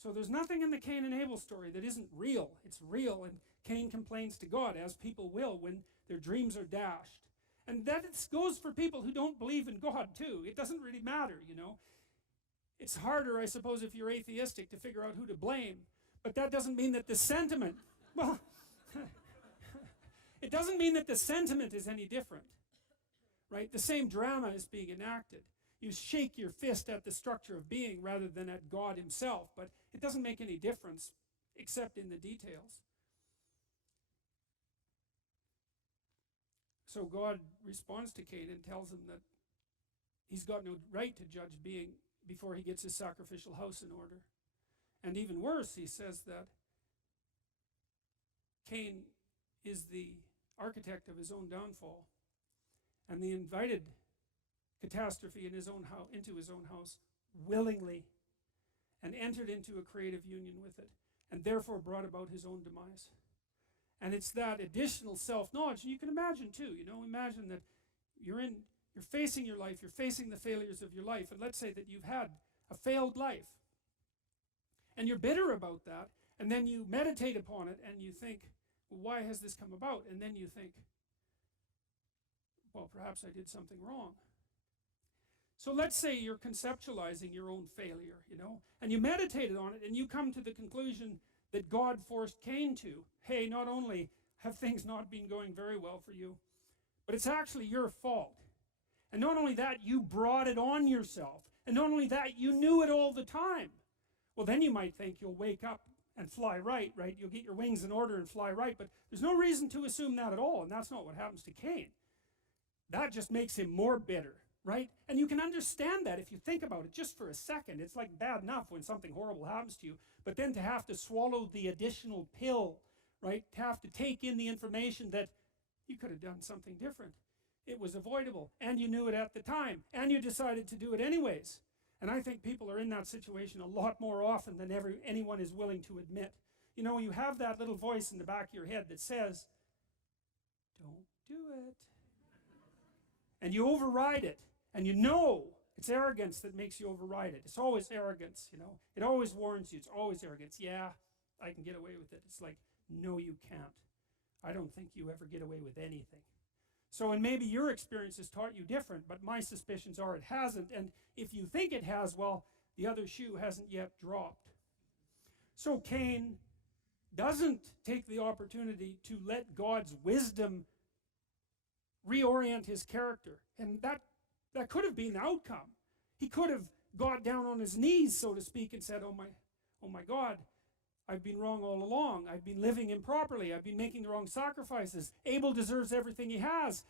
So there's nothing in the Cain and Abel story that isn't real. It's real, and Cain complains to God, as people will when their dreams are dashed. And that goes for people who don't believe in God too. It doesn't really matter, you know. It's harder, I suppose, if you're atheistic to figure out who to blame. But that doesn't mean that the sentiment, well, it doesn't mean that the sentiment is any different, right? The same drama is being enacted. You shake your fist at the structure of being rather than at God himself, but it doesn't make any difference except in the details. So God responds to Cain and tells him that he's got no right to judge being before he gets his sacrificial house in order. And even worse, he says that Cain is the architect of his own downfall, and the invited catastrophe in his own house, into his own house willingly, and entered into a creative union with it, and therefore brought about his own demise. And it's that additional self-knowledge. And you can imagine too, you know, imagine that you're facing your life, you're facing the failures of your life, and let's say that you've had a failed life, and you're bitter about that, and then you meditate upon it and you think, well, why has this come about? And then you think, well, perhaps I did something wrong. So let's say you're conceptualizing your own failure, you know, and you meditated on it and you come to the conclusion that God forced Cain to, hey, not only have things not been going very well for you, but it's actually your fault. And not only that, you brought it on yourself. And not only that, you knew it all the time. Well, then you might think you'll wake up and fly right? You'll get your wings in order and fly right, but there's no reason to assume that at all, and that's not what happens to Cain. That just makes him more bitter, right? And you can understand that if you think about it just for a second. It's like bad enough when something horrible happens to you, but then to have to swallow the additional pill, right? To have to take in the information that you could have done something different. It was avoidable, and you knew it at the time, and you decided to do it anyways. And I think people are in that situation a lot more often than anyone is willing to admit. You know, you have that little voice in the back of your head that says, don't do it. And you override it. And you know it's arrogance that makes you override it. It's always arrogance, you know. It always warns you. It's always arrogance. Yeah, I can get away with it. It's like, no, you can't. I don't think you ever get away with anything. So, and maybe your experience has taught you different, but my suspicions are it hasn't. And if you think it has, well, the other shoe hasn't yet dropped. So Cain doesn't take the opportunity to let God's wisdom reorient his character. And that could have been the outcome. He could have got down on his knees, so to speak, and said, oh my God, I've been wrong all along. I've been living improperly. I've been making the wrong sacrifices. Abel deserves everything he has.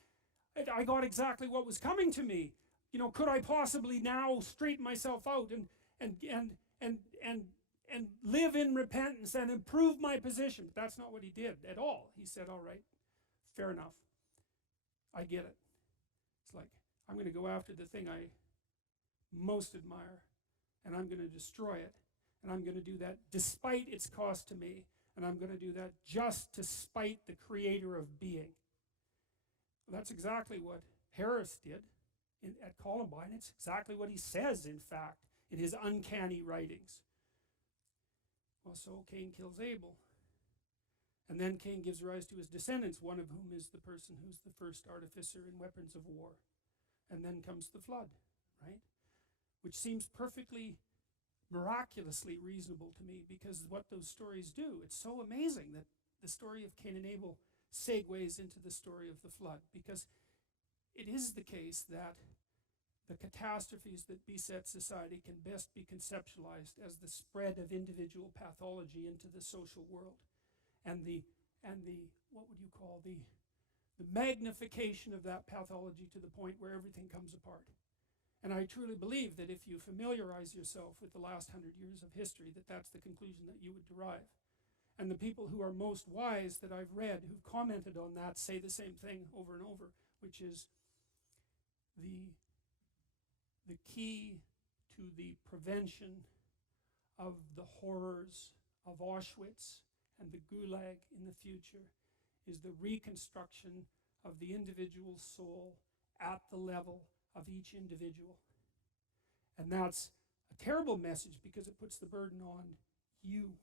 I got exactly what was coming to me. You know, could I possibly now straighten myself out and live in repentance and improve my position? But that's not what he did at all. He said, all right, fair enough. I get it. It's like, I'm going to go after the thing I most admire, and I'm going to destroy it. And I'm going to do that despite its cost to me. And I'm going to do that just to spite the creator of being. Well, that's exactly what Harris did at Columbine. It's exactly what he says, in fact, in his uncanny writings. Well, so Cain kills Abel. And then Cain gives rise to his descendants, one of whom is the person who's the first artificer in weapons of war. And then comes the flood, right? Which seems perfectly miraculously reasonable to me, because what those stories do, it's so amazing that the story of Cain and Abel segues into the story of the flood, because it is the case that the catastrophes that beset society can best be conceptualized as the spread of individual pathology into the social world, and the what would you call the magnification of that pathology to the point where everything comes apart. And I truly believe that if you familiarize yourself with the last 100 years of history, that that's the conclusion that you would derive. And the people who are most wise that I've read, who've commented on that, say the same thing over and over, which is the key to the prevention of the horrors of Auschwitz and the Gulag in the future is the reconstruction of the individual soul at the level of each individual. And that's a terrible message, because it puts the burden on you.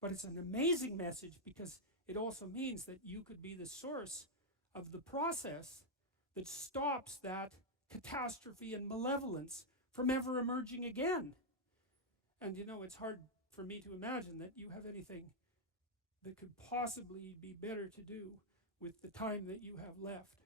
But it's an amazing message because it also means that you could be the source of the process that stops that catastrophe and malevolence from ever emerging again. And you know, it's hard for me to imagine that you have anything that could possibly be better to do with the time that you have left.